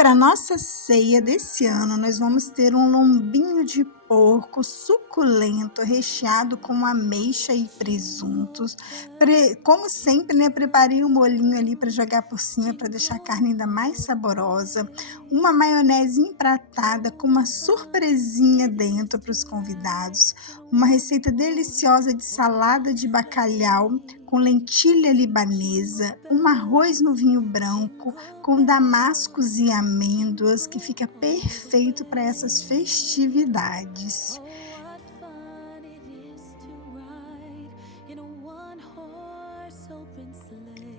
para nossa ceia desse ano, nós vamos ter um lombinho de porco suculento, recheado com ameixa e presuntos. Como sempre, né, preparei um molhinho ali para jogar por cima, para deixar a carne ainda mais saborosa. Uma maionese empratada com uma surpresinha dentro para os convidados. Uma receita deliciosa de salada de bacalhau com lentilha libanesa, um arroz no vinho branco com damascos e amêndoas, que fica perfeito para essas festividades.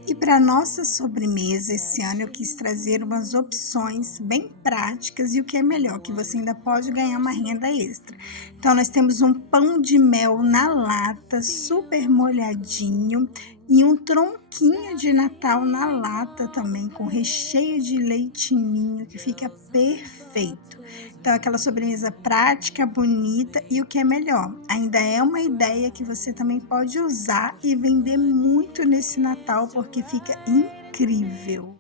E para nossa sobremesa esse ano eu quis trazer umas opções bem práticas e o que é melhor, que você ainda pode ganhar uma renda extra. Então nós temos um pão de mel na lata, super molhadinho, e um tronquinho de Natal na lata também, com recheio de leite ninho, que fica perfeito. Então aquela sobremesa prática, bonita e o que é melhor, ainda é uma ideia que você também pode usar e vender muito nesse Natal, porque fica incrível.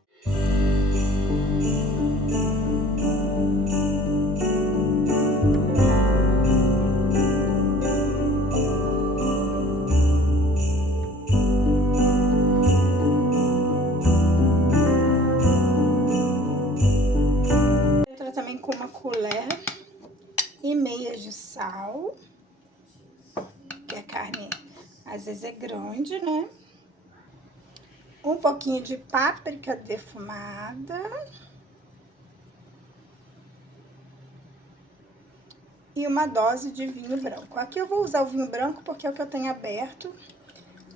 Entra também com uma colher e meia de sal, que a carne às vezes é grande, né? Um pouquinho de páprica defumada. E uma dose de vinho branco. Aqui eu vou usar o vinho branco porque é o que eu tenho aberto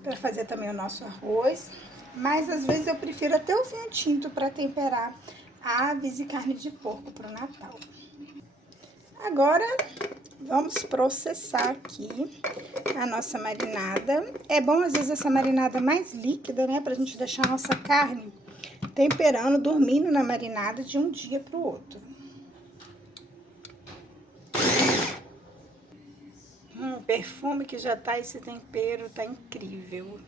para fazer também o nosso arroz. Mas às vezes eu prefiro até o vinho tinto para temperar aves e carne de porco para o Natal. Agora vamos processar aqui a nossa marinada. É bom às vezes essa marinada mais líquida, né? Pra gente deixar a nossa carne temperando, dormindo na marinada de um dia pro outro. O perfume que já tá, esse tempero tá incrível.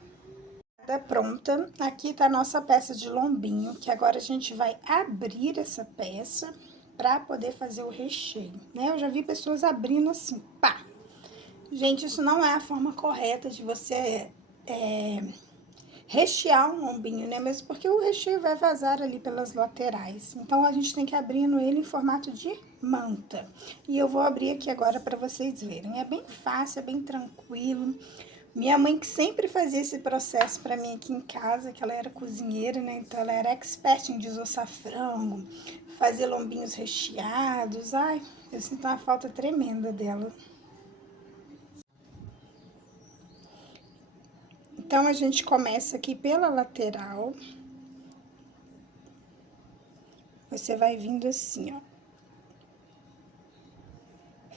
Tá pronta. Aqui tá a nossa peça de lombinho, que agora a gente vai abrir essa peça pra poder fazer o recheio, né? Eu já vi pessoas abrindo assim, pá! Gente, isso não é a forma correta de você rechear um lombinho, né? Mesmo porque o recheio vai vazar ali pelas laterais. Então, a gente tem que abrindo ele em formato de manta. E eu vou abrir aqui agora para vocês verem. É bem fácil, é bem tranquilo. Minha mãe que sempre fazia esse processo para mim aqui em casa, que ela era cozinheira, né? Então, ela era expert em desossar frango, fazer lombinhos recheados. Ai, eu sinto uma falta tremenda dela. Então, a gente começa aqui pela lateral. Você vai vindo assim, ó.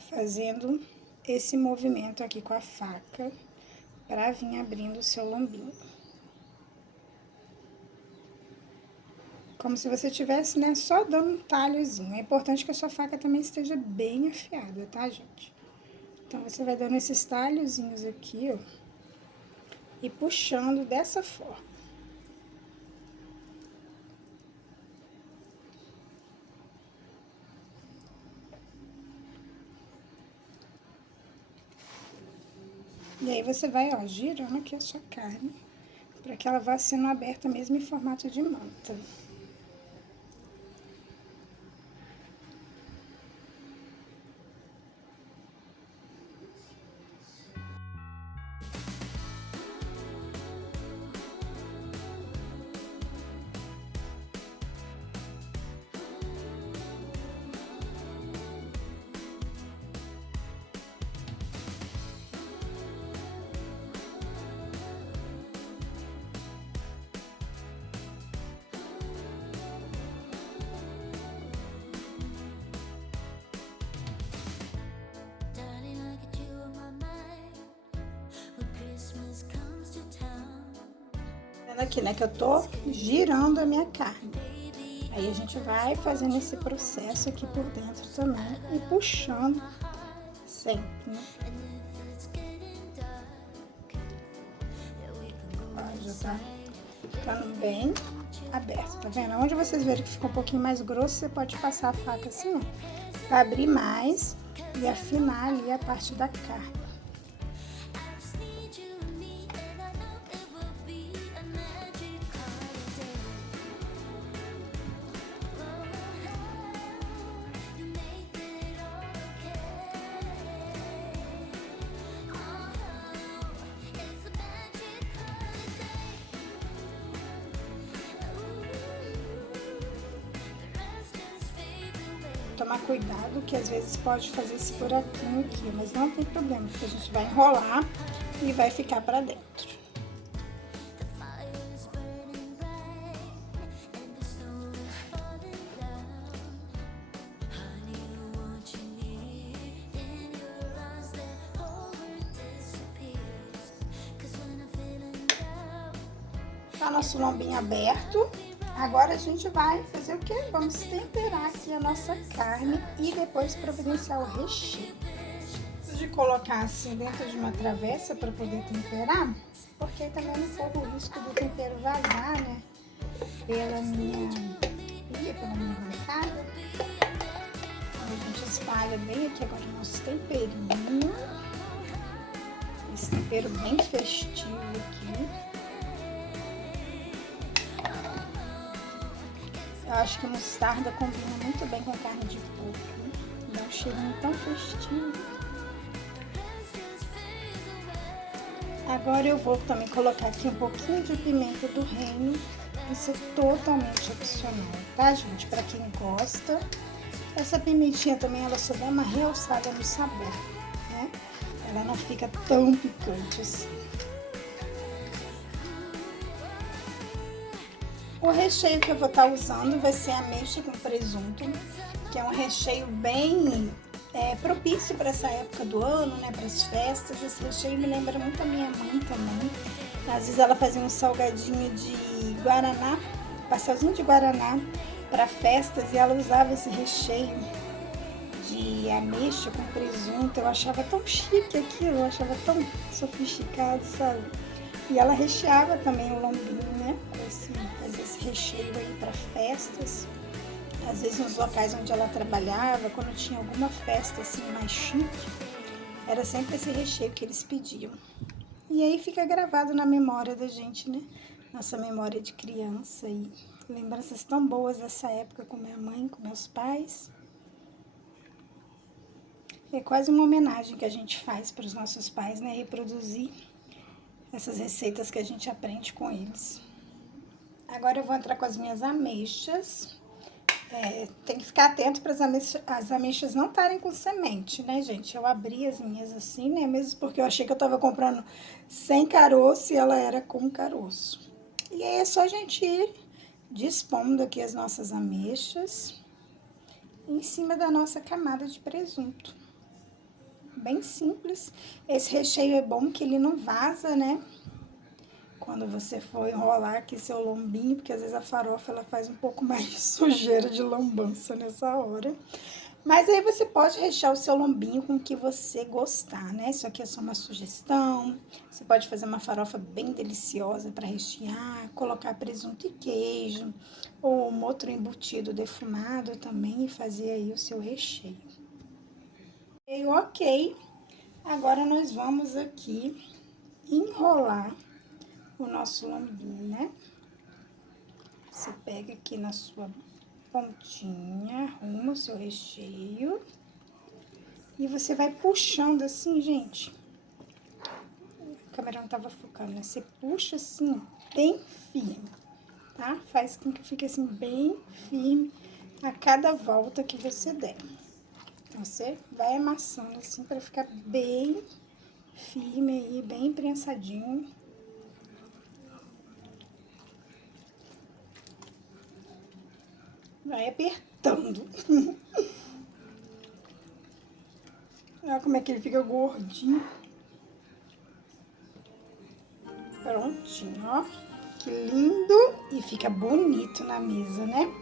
Fazendo esse movimento aqui com a faca, pra vir abrindo o seu lombinho. Como se você tivesse, né, só dando um talhozinho. É importante que a sua faca também esteja bem afiada, tá, gente? Então, você vai dando esses talhozinhos aqui, ó. E puxando dessa forma. E aí, você vai, ó, girando aqui a sua carne, para que ela vá sendo aberta mesmo em formato de manta. Aqui, né, que eu tô girando a minha carne. Aí a gente vai fazendo esse processo aqui por dentro também e puxando sempre, né? Ó, já tá ficando bem aberto, tá vendo? Onde vocês verem que ficou um pouquinho mais grosso, você pode passar a faca assim, ó, pra abrir mais e afinar ali a parte da carne. Tomar cuidado que às vezes pode fazer esse buraquinho aqui, mas não tem problema, porque a gente vai enrolar e vai ficar pra dentro. Tá nosso lombinho aberto. Agora a gente vai fazer o quê? Vamos temperar aqui a nossa carne e depois providenciar o recheio. De colocar assim dentro de uma travessa para poder temperar, porque também não corre o risco do tempero vazar, né? Pela minha pia, pela minha bancada. Então a gente espalha bem aqui agora o nosso temperinho. Esse tempero bem festivo aqui. Eu acho que mostarda combina muito bem com carne de porco. Dá um cheirinho tão festivo. Agora eu vou também colocar aqui um pouquinho de pimenta do reino. Isso é totalmente opcional, tá, gente? Pra quem gosta. Essa pimentinha também, ela só dá uma realçada no sabor, né? Ela não fica tão picante assim. O recheio que eu vou estar usando vai ser ameixa com presunto, que é um recheio bem propício para essa época do ano, né, para as festas. Esse recheio me lembra muito a minha mãe também. Às vezes ela fazia um salgadinho de guaraná, pastelzinho de guaraná para festas, e ela usava esse recheio de ameixa com presunto. Eu achava tão chique aquilo, eu achava tão sofisticado, sabe? E ela recheava também o lombinho, né? Fazia esse recheio aí para festas. Às vezes nos locais onde ela trabalhava, quando tinha alguma festa assim mais chique, era sempre esse recheio que eles pediam. E aí fica gravado na memória da gente, né? Nossa memória de criança e lembranças tão boas dessa época com minha mãe, com meus pais. É quase uma homenagem que a gente faz para os nossos pais, né? Reproduzir essas receitas que a gente aprende com eles. Agora eu vou entrar com as minhas ameixas. Tem que ficar atento para as ameixas não estarem com semente, né, gente? Eu abri as minhas assim, né? Mesmo porque eu achei que eu tava comprando sem caroço e ela era com caroço. E aí é só a gente ir dispondo aqui as nossas ameixas em cima da nossa camada de presunto. Bem simples. Esse recheio é bom que ele não vaza, né? Quando você for enrolar aqui seu lombinho, porque às vezes a farofa ela faz um pouco mais de sujeira de lambança nessa hora. Mas aí você pode rechear o seu lombinho com o que você gostar, né? Isso aqui é só uma sugestão. Você pode fazer uma farofa bem deliciosa para rechear, colocar presunto e queijo, ou um outro embutido defumado também e fazer aí o seu recheio. E ok, agora nós vamos aqui enrolar o nosso lombinho, né? Você pega aqui na sua pontinha, arruma o seu recheio e você vai puxando assim, gente. A câmera não tava focando, né? Você puxa assim, bem firme, tá? Faz com que fique assim, bem firme a cada volta que você der. Então, você vai amassando assim para ficar bem firme aí, bem prensadinho. Vai apertando. Olha como é que ele fica gordinho. Prontinho, ó. Que lindo. E fica bonito na mesa, né?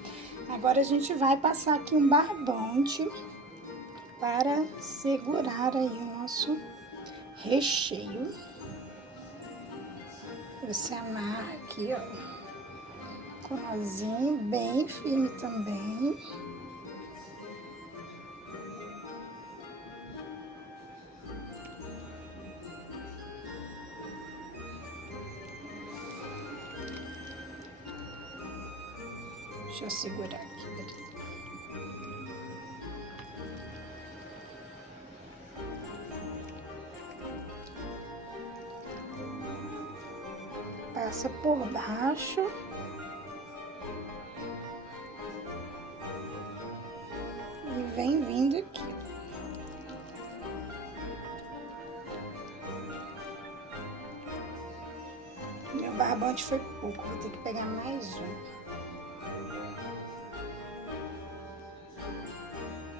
Agora a gente vai passar aqui um barbante para segurar aí o nosso recheio. Você amarra aqui, ó. com o nozinho bem firme também. Deixa eu segurar aqui. Passa por baixo. E vem vindo aqui. Meu barbante foi pouco, vou ter que pegar mais um.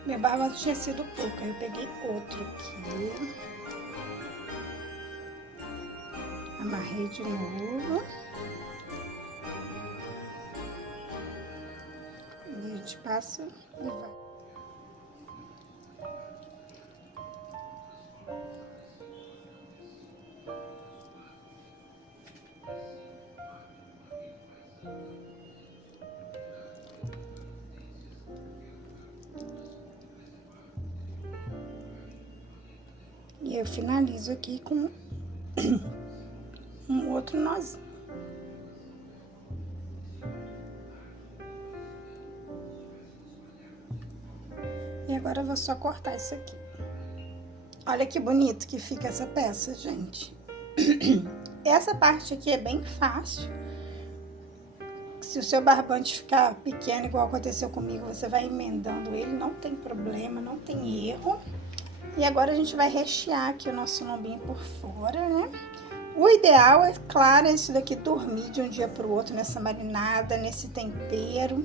Meu barbante tinha sido pouco, aí eu peguei outro aqui. Amarrei de novo. E a gente passa e vai. E eu finalizo aqui com um outro nozinho. E agora eu vou só cortar isso aqui. Olha que bonito que fica essa peça, gente. Essa parte aqui é bem fácil. Se o seu barbante ficar pequeno, igual aconteceu comigo, você vai emendando ele, não tem problema, não tem erro. E agora a gente vai rechear aqui o nosso lombinho por fora, né? O ideal é, claro, esse daqui dormir de um dia pro outro nessa marinada, nesse tempero.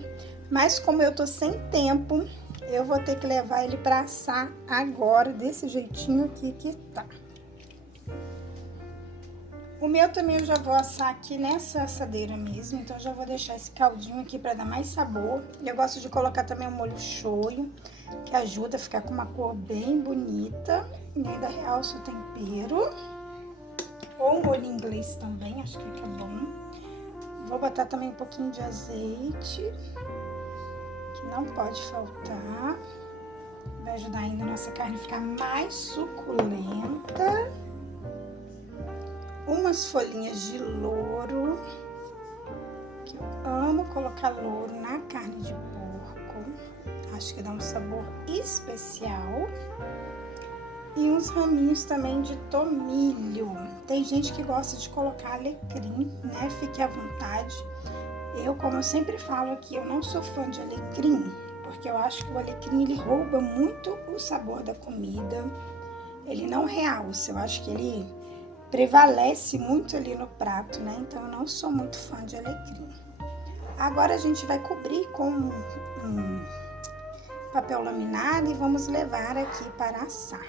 Mas como eu tô sem tempo, eu vou ter que levar ele pra assar agora, desse jeitinho aqui que tá. O meu também eu já vou assar aqui nessa assadeira mesmo, então já vou deixar esse caldinho aqui pra dar mais sabor. E eu gosto de colocar também o molho shoyu, que ajuda a ficar com uma cor bem bonita. E ainda realça o tempero. Ou um molho inglês também, acho que fica bom. Vou botar também um pouquinho de azeite, que não pode faltar. Vai ajudar ainda a nossa carne a ficar mais suculenta. Umas folhinhas de louro, que eu amo colocar louro na carne de porco. Acho que dá um sabor especial. E uns raminhos também de tomilho. Tem gente que gosta de colocar alecrim, né? Fique à vontade. Eu, como eu sempre falo aqui, eu não sou fã de alecrim, porque eu acho que o alecrim, ele rouba muito o sabor da comida. Ele não realça, eu acho que ele prevalece muito ali no prato, né? Então, eu não sou muito fã de alecrim. Agora, a gente vai cobrir com um papel laminado e vamos levar aqui para assar.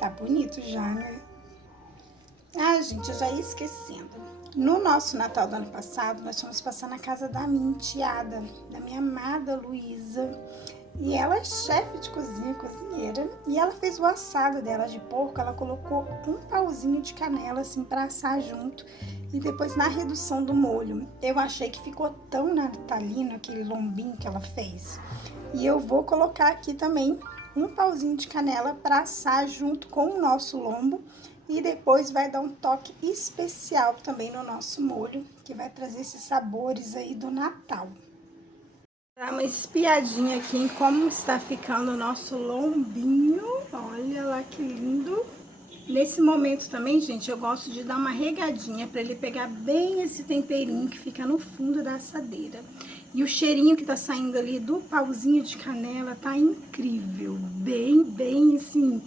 Tá bonito já, né? Ah, gente, eu já ia esquecendo. No nosso Natal do ano passado, nós fomos passar na casa da minha enteada, da minha amada Luísa. E ela é chefe de cozinha, cozinheira. E ela fez o assado dela de porco, ela colocou um pauzinho de canela, assim, pra assar junto. E depois, na redução do molho, eu achei que ficou tão natalino aquele lombinho que ela fez. E eu vou colocar aqui também um pauzinho de canela pra assar junto com o nosso lombo. E depois vai dar um toque especial também no nosso molho, que vai trazer esses sabores aí do Natal. Dá uma espiadinha aqui em como está ficando o nosso lombinho. Olha lá que lindo. Nesse momento também, gente, eu gosto de dar uma regadinha para ele pegar bem esse temperinho que fica no fundo da assadeira. E o cheirinho que tá saindo ali do pauzinho de canela tá incrível. Bem, assim,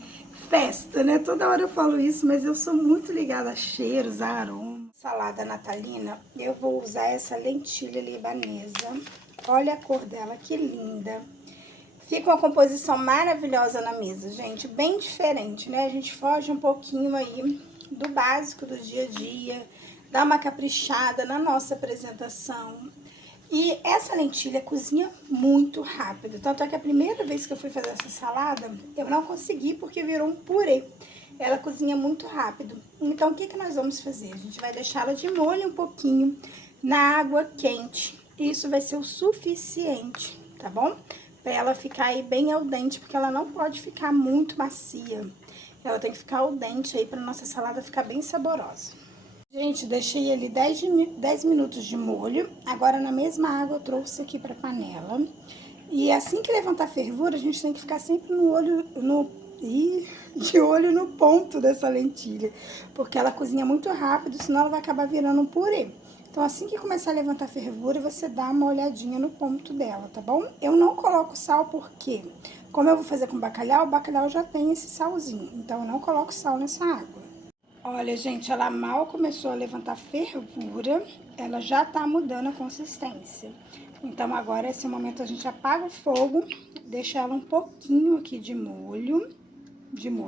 festa, né? Toda hora eu falo isso, mas eu sou muito ligada a cheiros, a aromas. Salada natalina, eu vou usar essa lentilha libanesa. Olha a cor dela, que linda. Fica uma composição maravilhosa na mesa, gente. Bem diferente, né? A gente foge um pouquinho aí do básico do dia a dia. Dá uma caprichada na nossa apresentação. E essa lentilha cozinha muito rápido. Tanto é que a primeira vez que eu fui fazer essa salada, eu não consegui porque virou um purê. Ela cozinha muito rápido. Então, o que nós vamos fazer? A gente vai deixá-la de molho um pouquinho na água quente. Isso vai ser o suficiente, tá bom? Pra ela ficar aí bem al dente, porque ela não pode ficar muito macia. Ela tem que ficar al dente aí pra nossa salada ficar bem saborosa. Gente, deixei ele 10 minutos de molho. Agora, na mesma água, eu trouxe aqui pra panela. E assim que levantar a fervura, a gente tem que ficar sempre de olho no ponto dessa lentilha. Porque ela cozinha muito rápido, senão ela vai acabar virando um purê. Então, assim que começar a levantar a fervura, você dá uma olhadinha no ponto dela, tá bom? Eu não coloco sal porque, como eu vou fazer com bacalhau, o bacalhau já tem esse salzinho. Então, eu não coloco sal nessa água. Olha, gente, ela mal começou a levantar fervura, ela já tá mudando a consistência. Então, agora, esse momento, a gente apaga o fogo, deixa ela um pouquinho aqui de molho,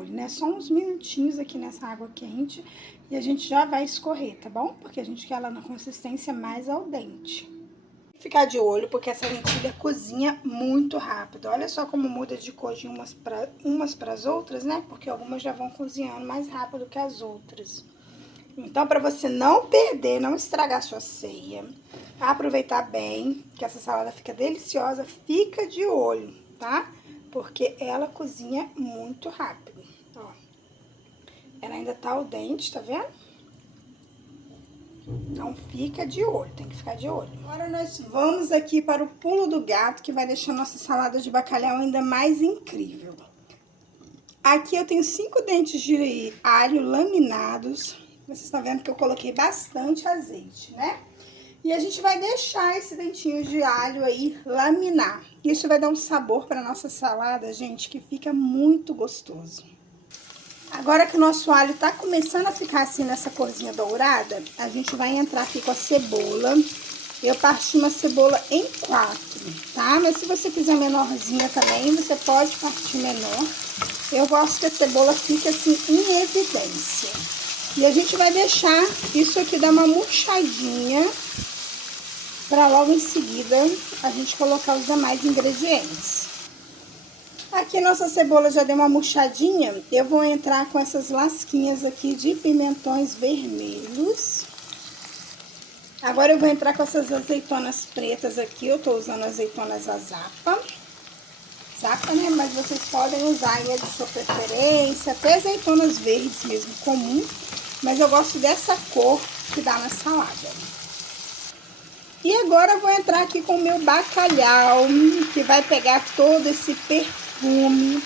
né? Só uns minutinhos aqui nessa água quente e a gente já vai escorrer, tá bom? Porque a gente quer ela na consistência mais al dente. Ficar de olho, porque essa lentilha cozinha muito rápido. Olha só como muda de cor de umas para as outras, né? Porque algumas já vão cozinhando mais rápido que as outras. Então, para você não perder, não estragar sua ceia, aproveitar bem, que essa salada fica deliciosa, fica de olho, tá? Porque ela cozinha muito rápido, ó. Ela ainda tá al dente, tá vendo? Então, fica de olho, tem que ficar de olho. Agora, nós vamos aqui para o pulo do gato, que vai deixar nossa salada de bacalhau ainda mais incrível. Aqui eu tenho 5 dentes de alho laminados. Vocês estão vendo que eu coloquei bastante azeite, né? E a gente vai deixar esse dentinho de alho aí laminar. Isso vai dar um sabor para nossa salada, gente, que fica muito gostoso. Agora que o nosso alho tá começando a ficar assim nessa corzinha dourada, a gente vai entrar aqui com a cebola. Eu parti uma cebola em 4, tá? Mas se você quiser menorzinha também, você pode partir menor. Eu gosto que a cebola fique assim em evidência. E a gente vai deixar isso aqui dar uma murchadinha para logo em seguida a gente colocar os demais ingredientes. Aqui nossa cebola já deu uma murchadinha, eu vou entrar com essas lasquinhas aqui de pimentões vermelhos. Agora eu vou entrar com essas azeitonas pretas aqui, eu tô usando azeitonas Azapa. Zapa, né? Mas vocês podem usar aí a de sua preferência, até azeitonas verdes mesmo, comum. Mas eu gosto dessa cor que dá na salada. E agora eu vou entrar aqui com o meu bacalhau, que vai pegar todo esse perfume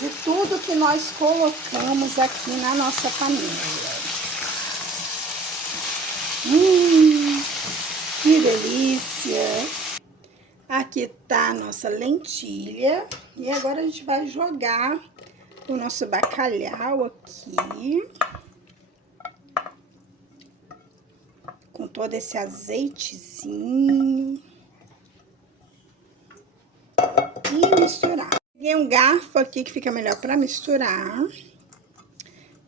de tudo que nós colocamos aqui na nossa panela. Que delícia! Aqui tá a nossa lentilha. E agora a gente vai jogar o nosso bacalhau aqui. Com todo esse azeitezinho. E misturar. Peguei um garfo aqui que fica melhor para misturar.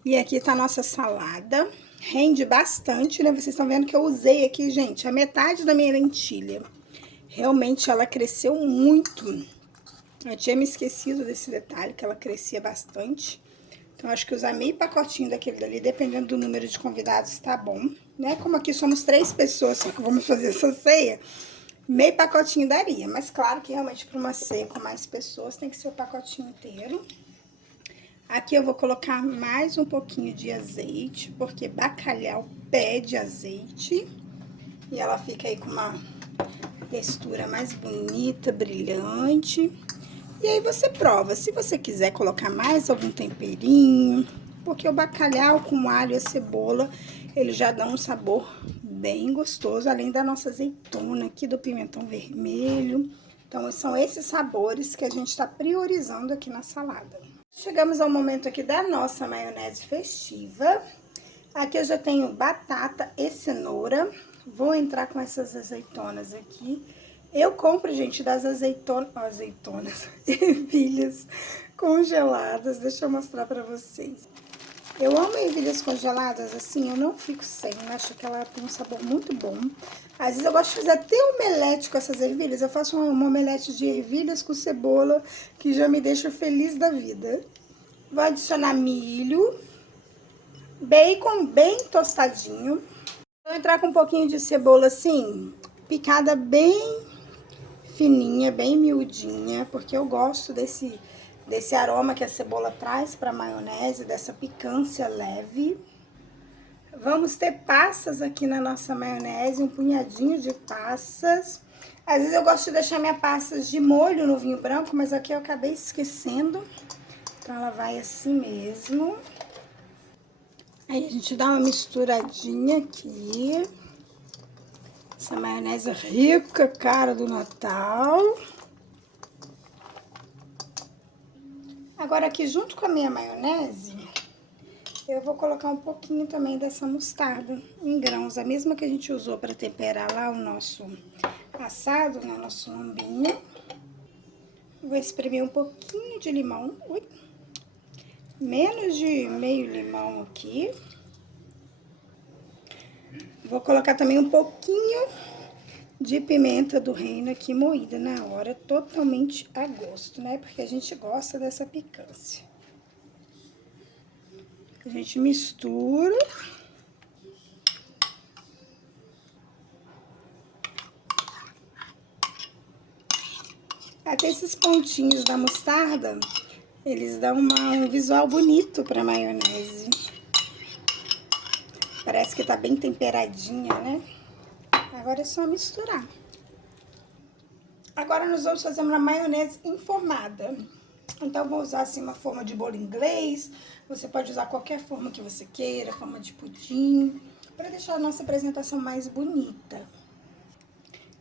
E aqui tá a nossa salada. Rende bastante, né? Vocês estão vendo que eu usei aqui, gente, a metade da minha lentilha. Realmente ela cresceu muito. Eu tinha me esquecido desse detalhe, que ela crescia bastante. Então, acho que usar meio pacotinho daquele dali, dependendo do número de convidados, tá bom, né? Como aqui somos 3 pessoas só que vamos fazer essa ceia, meio pacotinho daria. Mas, claro que realmente para uma ceia com mais pessoas tem que ser o pacotinho inteiro. Aqui eu vou colocar mais um pouquinho de azeite, porque bacalhau pede azeite. E ela fica aí com uma textura mais bonita, brilhante. E aí você prova, se você quiser colocar mais algum temperinho, porque o bacalhau com alho e a cebola, ele já dá um sabor bem gostoso, além da nossa azeitona aqui, do pimentão vermelho. Então, são esses sabores que a gente tá priorizando aqui na salada. Chegamos ao momento aqui da nossa maionese festiva. Aqui eu já tenho batata e cenoura. Vou entrar com essas azeitonas aqui. Eu compro, gente, das azeitonas, ervilhas congeladas. Deixa eu mostrar pra vocês. Eu amo ervilhas congeladas, assim, eu não fico sem. Eu acho que ela tem um sabor muito bom. Às vezes eu gosto de fazer até omelete com essas ervilhas. Eu faço uma omelete de ervilhas com cebola, que já me deixa feliz da vida. Vou adicionar milho, bacon bem tostadinho. Vou entrar com um pouquinho de cebola assim, picada bem fininha, bem miudinha, porque eu gosto desse aroma que a cebola traz para a maionese, dessa picância leve. Vamos ter passas aqui na nossa maionese, um punhadinho de passas. Às vezes eu gosto de deixar minha passas de molho no vinho branco, mas aqui eu acabei esquecendo. Então ela vai assim mesmo. Aí a gente dá uma misturadinha aqui. Essa maionese rica, cara do Natal. Agora aqui junto com a minha maionese, eu vou colocar um pouquinho também dessa mostarda em grãos, a mesma que a gente usou para temperar lá o nosso assado, né, nosso lombinho. Vou espremer um pouquinho de limão, menos de meio limão aqui. Vou colocar também um pouquinho de pimenta do reino aqui moída na hora, totalmente a gosto, né? Porque a gente gosta dessa picância. A gente mistura. Até esses pontinhos da mostarda, eles dão um visual bonito pra maionese. Parece que tá bem temperadinha, né? Agora é só misturar. Agora nós vamos fazer uma maionese informada. Então, vou usar assim uma forma de bolo inglês. Você pode usar qualquer forma que você queira, forma de pudim, para deixar a nossa apresentação mais bonita.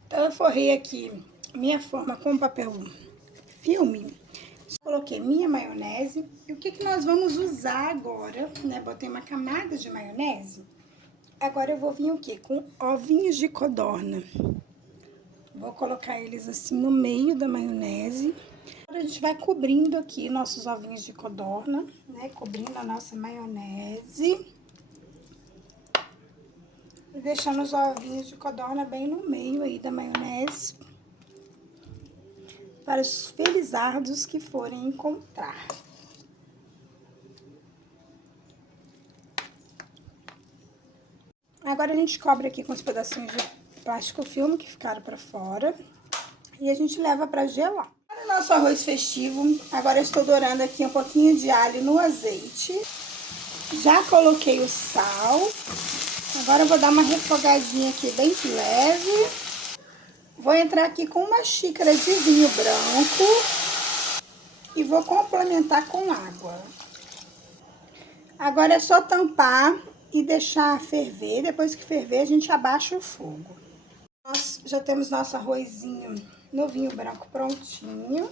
Então, eu forrei aqui minha forma com papel filme. Coloquei minha maionese. E o que nós vamos usar agora, né? Botei uma camada de maionese. Agora eu vou vir o quê? Com ovinhos de codorna. Vou colocar eles assim no meio da maionese. Agora a gente vai cobrindo aqui nossos ovinhos de codorna, né? Cobrindo a nossa maionese. E deixando os ovinhos de codorna bem no meio aí da maionese. Para os felizardos que forem encontrar. Agora a gente cobre aqui com os pedacinhos de plástico filme que ficaram para fora. E a gente leva para gelar. Para o nosso arroz festivo, agora eu estou dourando aqui um pouquinho de alho no azeite. Já coloquei o sal. Agora eu vou dar uma refogadinha aqui bem leve. Vou entrar aqui com uma xícara de vinho branco. E vou complementar com água. Agora é só tampar e deixar ferver. Depois que ferver, a gente abaixa o fogo. Nós já temos nosso arrozinho no vinho branco prontinho.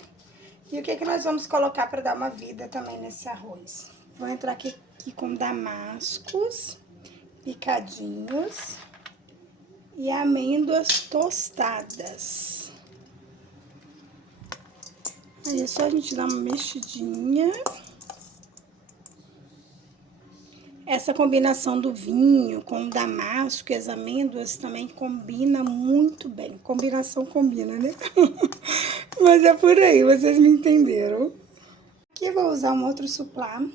E o que nós vamos colocar para dar uma vida também nesse arroz? Vou entrar aqui com damascos picadinhos e amêndoas tostadas. Aí é só a gente dar uma mexidinha. Essa combinação do vinho com o damasco e as amêndoas também combina muito bem. Combinação combina, né? Mas é por aí, vocês me entenderam. Aqui eu vou usar um outro suplá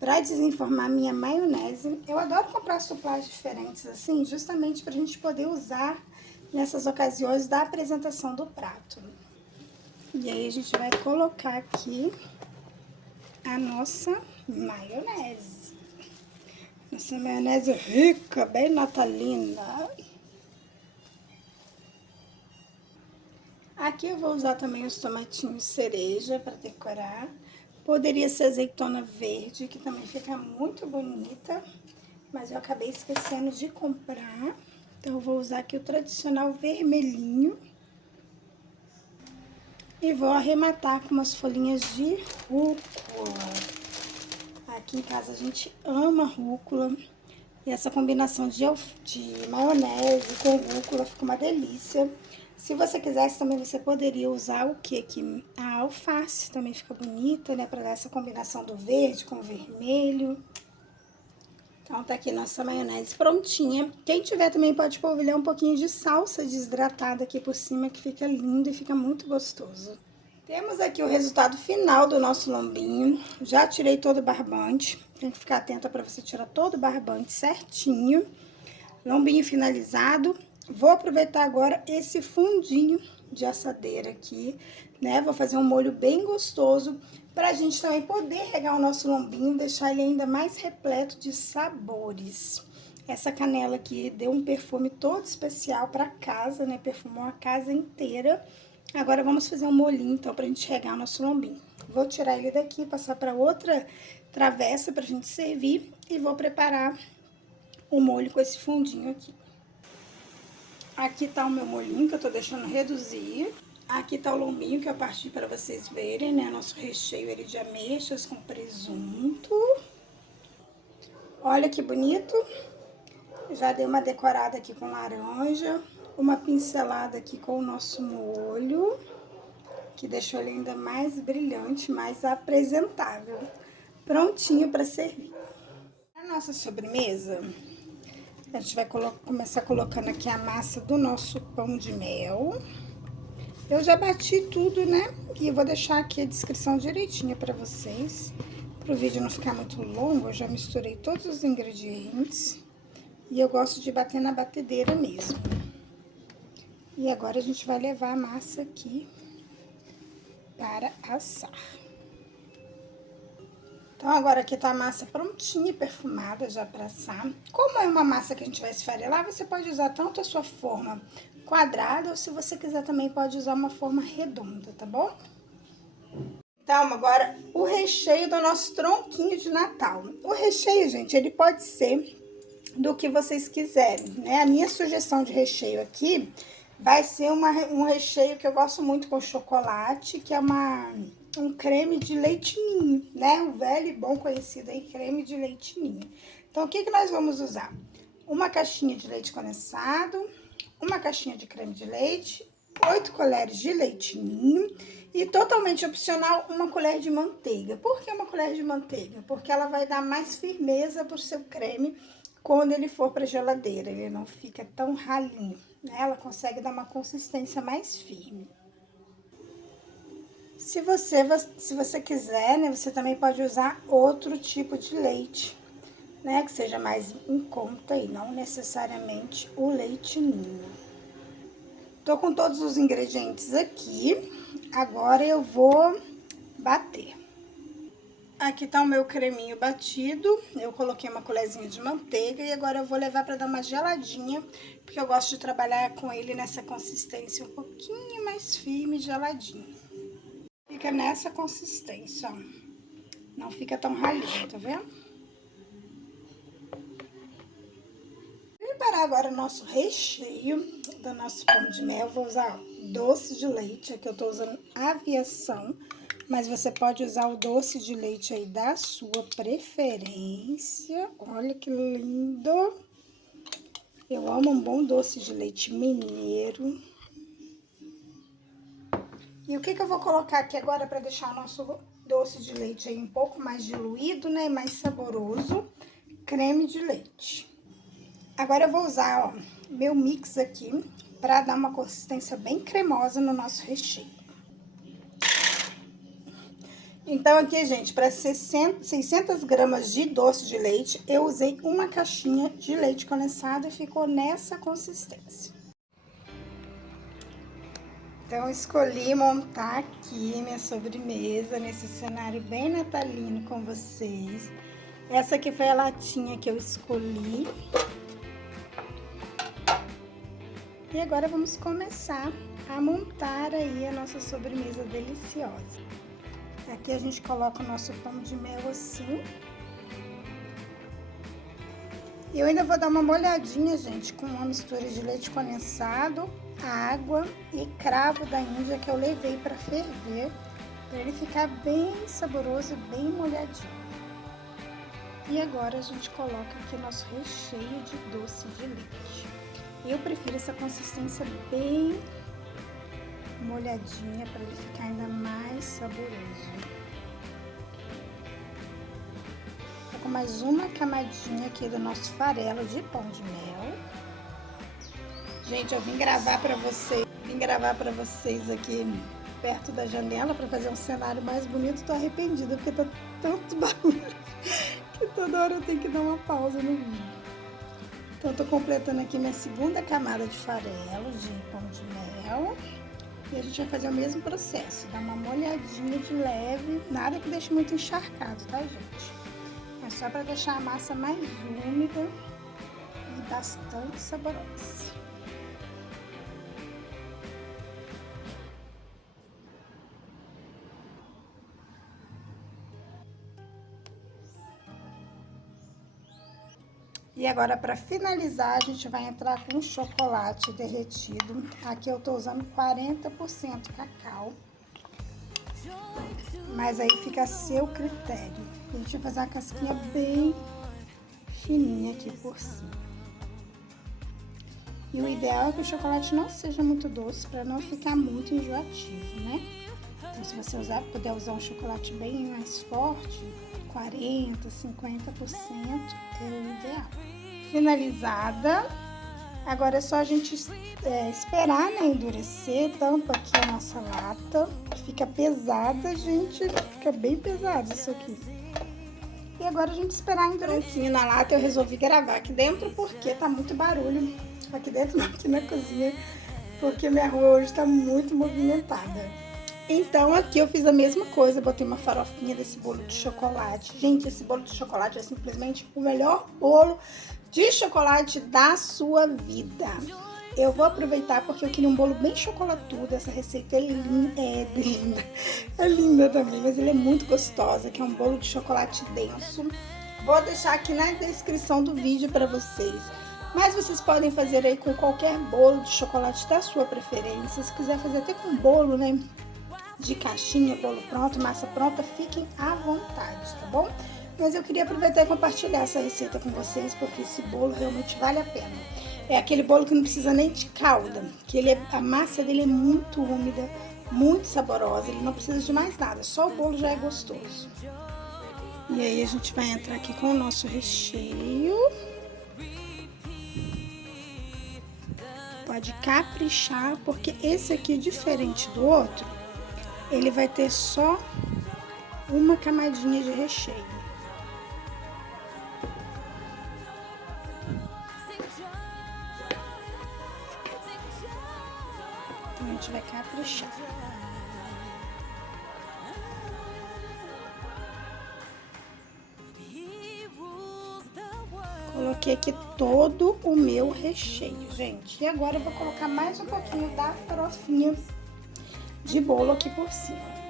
para desenformar minha maionese. Eu adoro comprar suplás diferentes assim, justamente para a gente poder usar nessas ocasiões da apresentação do prato. E aí a gente vai colocar aqui a nossa maionese. Essa maionese rica, bem natalina. Aqui eu vou usar também os tomatinhos cereja para decorar. Poderia ser azeitona verde, que também fica muito bonita. Mas eu acabei esquecendo de comprar. Então eu vou usar aqui o tradicional vermelhinho. E vou arrematar com umas folhinhas de rúcula. Aqui em casa a gente ama rúcula. E essa combinação de maionese com rúcula fica uma delícia. Se você quisesse também, você poderia usar o que aqui? A alface também fica bonita, né? Pra dar essa combinação do verde com o vermelho. Então tá aqui nossa maionese prontinha. Quem tiver também pode polvilhar um pouquinho de salsa desidratada aqui por cima, que fica lindo e fica muito gostoso. Temos aqui o resultado final do nosso lombinho. Já tirei todo o barbante. Tem que ficar atenta para você tirar todo o barbante certinho. Lombinho finalizado. Vou aproveitar agora esse fundinho de assadeira aqui, né? Vou fazer um molho bem gostoso pra gente também poder regar o nosso lombinho, deixar ele ainda mais repleto de sabores. Essa canela aqui deu um perfume todo especial pra casa, né? Perfumou a casa inteira. Agora vamos fazer um molhinho, então, pra gente regar o nosso lombinho. Vou tirar ele daqui, passar pra outra travessa pra gente servir e vou preparar o molho com esse fundinho aqui. Aqui tá o meu molhinho que eu tô deixando reduzir. Aqui tá o lombinho que eu parti para vocês verem, né? Nosso recheio ele de ameixas com presunto. Olha que bonito. Já dei uma decorada aqui com laranja. Uma pincelada aqui com o nosso molho, que deixou ele ainda mais brilhante, mais apresentável. Prontinho para servir. A nossa sobremesa, a gente vai começar colocando aqui a massa do nosso pão de mel. Eu já bati tudo, né? E eu vou deixar aqui a descrição direitinha pra vocês. Pro vídeo não ficar muito longo, eu já misturei todos os ingredientes. E eu gosto de bater na batedeira mesmo. E agora a gente vai levar a massa aqui para assar. Então, agora aqui tá a massa prontinha e perfumada já para assar. Como é uma massa que a gente vai esfarelar, você pode usar tanto a sua forma quadrada, ou se você quiser também pode usar uma forma redonda, tá bom? Então, agora o recheio do nosso tronquinho de Natal. O recheio, gente, ele pode ser do que vocês quiserem, né? A minha sugestão de recheio aqui vai ser um recheio que eu gosto muito com chocolate, que é um creme de leite ninho, né? O velho e bom conhecido aí, creme de leite ninho. Então, o que que nós vamos usar? Uma caixinha de leite condensado, uma caixinha de creme de leite, 8 colheres de leite ninho e totalmente opcional, uma colher de manteiga. Por que uma colher de manteiga? Porque ela vai dar mais firmeza pro seu creme quando ele for pra geladeira, ele não fica tão ralinho, né? Ela consegue dar uma consistência mais firme. Se você quiser, né, você também pode usar outro tipo de leite, né, que seja mais em conta e não necessariamente o leite ninho. Tô com todos os ingredientes aqui, agora eu vou bater. Aqui tá o meu creminho batido, eu coloquei uma colherzinha de manteiga e agora eu vou levar para dar uma geladinha, porque eu gosto de trabalhar com ele nessa consistência um pouquinho mais firme e geladinho. Fica nessa consistência, ó. Não fica tão ralinho, tá vendo? Vou preparar agora o nosso recheio do nosso pão de mel. Vou usar doce de leite, aqui eu tô usando Aviação, mas você pode usar o doce de leite aí da sua preferência. Olha que lindo! Eu amo um bom doce de leite mineiro. E o que que eu vou colocar aqui agora para deixar o nosso doce de leite aí um pouco mais diluído, né, mais saboroso? Creme de leite. Agora eu vou usar, ó, meu mix aqui para dar uma consistência bem cremosa no nosso recheio. Então, aqui, gente, para 600 gramas de doce de leite, eu usei uma caixinha de leite condensado e ficou nessa consistência. Então, escolhi montar aqui minha sobremesa nesse cenário bem natalino com vocês. Essa aqui foi a latinha que eu escolhi. E agora vamos começar a montar aí a nossa sobremesa deliciosa. Aqui a gente coloca o nosso pão de mel assim. E eu ainda vou dar uma molhadinha, gente, com uma mistura de leite condensado, água e cravo da Índia que eu levei para ferver, para ele ficar bem saboroso e bem molhadinho. E agora a gente coloca aqui o nosso recheio de doce de leite. Eu prefiro essa consistência bem molhadinha para ele ficar ainda mais saboroso. Tô com mais uma camadinha aqui do nosso farelo de pão de mel. Gente, eu vim gravar para vocês aqui perto da janela para fazer um cenário mais bonito. Tô arrependida porque tá tanto barulho que toda hora eu tenho que dar uma pausa no vídeo. Então, tô completando aqui minha segunda camada de farelo de pão de mel. E a gente vai fazer o mesmo processo, dar uma molhadinha de leve, nada que deixe muito encharcado, tá, gente? É só para deixar a massa mais úmida e bastante saborosa. E agora, para finalizar, a gente vai entrar com chocolate derretido. Aqui eu tô usando 40% cacau. Mas aí fica a seu critério. A gente vai fazer uma casquinha bem fininha aqui por cima. E o ideal é que o chocolate não seja muito doce para não ficar muito enjoativo, né? Então, se você puder usar um chocolate bem mais forte, 40%, 50% é o ideal. Finalizada. Agora é só a gente esperar, né, endurecer. Tampa aqui a nossa lata. Fica pesada, gente. Fica bem pesado isso aqui. E agora a gente esperar endurecer. Na lata eu resolvi gravar aqui dentro porque tá muito barulho. Aqui dentro, não, aqui na cozinha. Porque minha rua hoje tá muito movimentada. Então aqui eu fiz a mesma coisa. Botei uma farofinha desse bolo de chocolate. Gente, esse bolo de chocolate é simplesmente o melhor bolo de chocolate da sua vida. Eu vou aproveitar porque eu queria um bolo bem chocolatudo. Essa receita é linda, é linda também, mas ele é muito gostosa, que é um bolo de chocolate denso. Vou deixar aqui na descrição do vídeo para vocês. Mas vocês podem fazer aí com qualquer bolo de chocolate da sua preferência. Se quiser fazer até com bolo, né, de caixinha, bolo pronto, massa pronta, fiquem à vontade, tá bom? Mas eu queria aproveitar e compartilhar essa receita com vocês, porque esse bolo realmente vale a pena. É aquele bolo que não precisa nem de calda, que a massa dele é muito úmida, muito saborosa, ele não precisa de mais nada, só o bolo já é gostoso. E aí a gente vai entrar aqui com o nosso recheio. Pode caprichar, porque esse aqui, diferente do outro, ele vai ter só uma camadinha de recheio. Então a gente vai caprichar. Coloquei aqui todo o meu recheio, gente. E agora eu vou colocar mais um pouquinho da farofinha de bolo aqui por cima.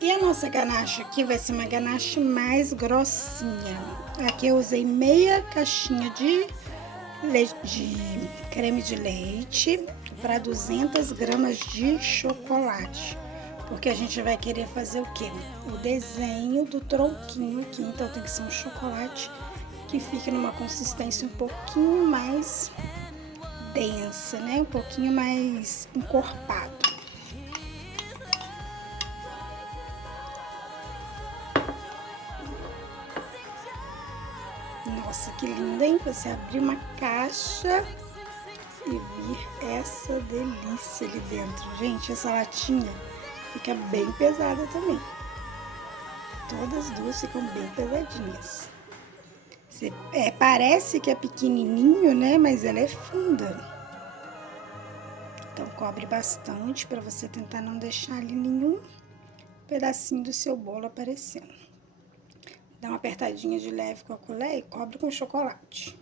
E a nossa ganache aqui vai ser uma ganache mais grossinha. Aqui eu usei meia caixinha de creme de leite para 200 gramas de chocolate. Porque a gente vai querer fazer o quê? O desenho do tronquinho aqui. Então tem que ser um chocolate que fique numa consistência um pouquinho mais densa, né? Um pouquinho mais encorpado. Nossa, que linda, hein? Você abrir uma caixa e vir essa delícia ali dentro. Gente, essa latinha fica bem pesada também. Todas as duas ficam bem pesadinhas. Parece que é pequenininho, né? Mas ela é funda. Então, cobre bastante para você tentar não deixar ali nenhum pedacinho do seu bolo aparecendo. Dá uma apertadinha de leve com a colher e cobre com chocolate.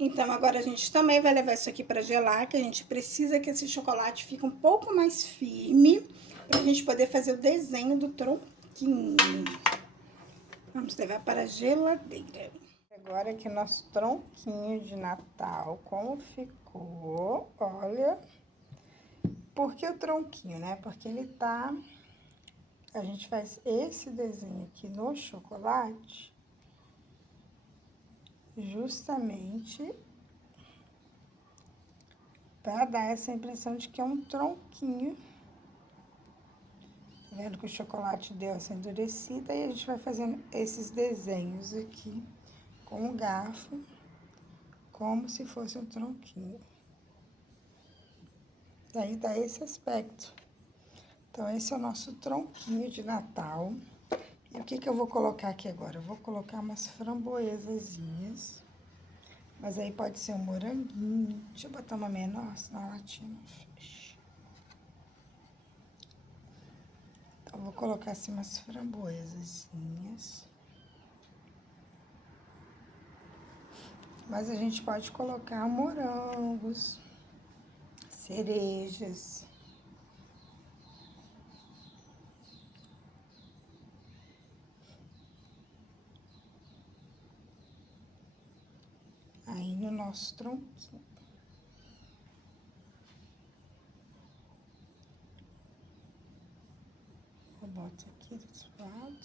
Então, agora a gente também vai levar isso aqui para gelar, que a gente precisa que esse chocolate fique um pouco mais firme, para a gente poder fazer o desenho do tronquinho. Vamos levar para a geladeira. Agora aqui nosso tronquinho de Natal, como ficou, olha. Por que o tronquinho, né? Porque ele tá... A gente faz esse desenho aqui no chocolate justamente para dar essa impressão de que é um tronquinho. Tá vendo que o chocolate deu essa endurecida e a gente vai fazendo esses desenhos aqui com o garfo, como se fosse um tronquinho. Daí dá esse aspecto. Então, esse é o nosso tronquinho de Natal. E o que eu vou colocar aqui agora? Eu vou colocar umas framboesazinhas. Mas aí pode ser um moranguinho. Deixa eu botar uma menor, senão a latinha não fecha. Então, eu vou colocar assim umas framboesazinhas. Mas a gente pode colocar morangos, cerejas. Aí no nosso tronquinho. Eu boto aqui desse lado.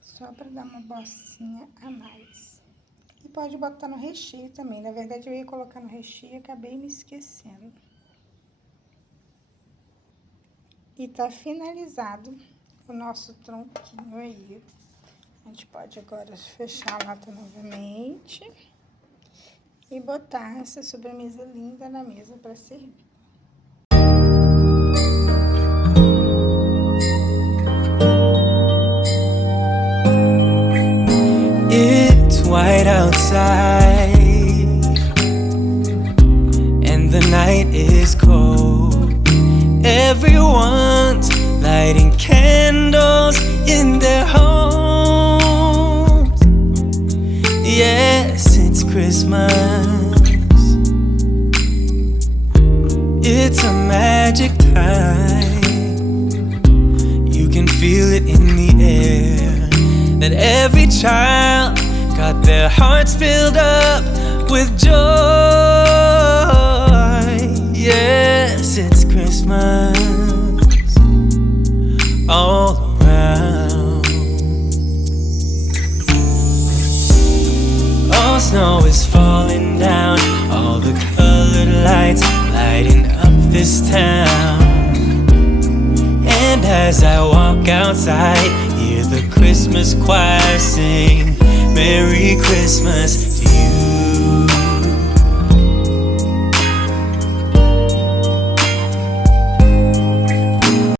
Só para dar uma bocinha a mais. E pode botar no recheio também. Na verdade, eu ia colocar no recheio e acabei me esquecendo. E tá finalizado o nosso tronquinho aí. A gente pode agora fechar a lata novamente e botar essa sobremesa linda na mesa para servir. It's white outside and the night is cold. Everyone's lighting candles in their homes. Yes, it's Christmas. It's a magic time. You can feel it in the air, that every child got their hearts filled up with joy. Yes, it's Christmas all around. All snow is falling down, all the colored lights lighting up this town. And as I walk outside, hear the Christmas choir sing Merry Christmas to you.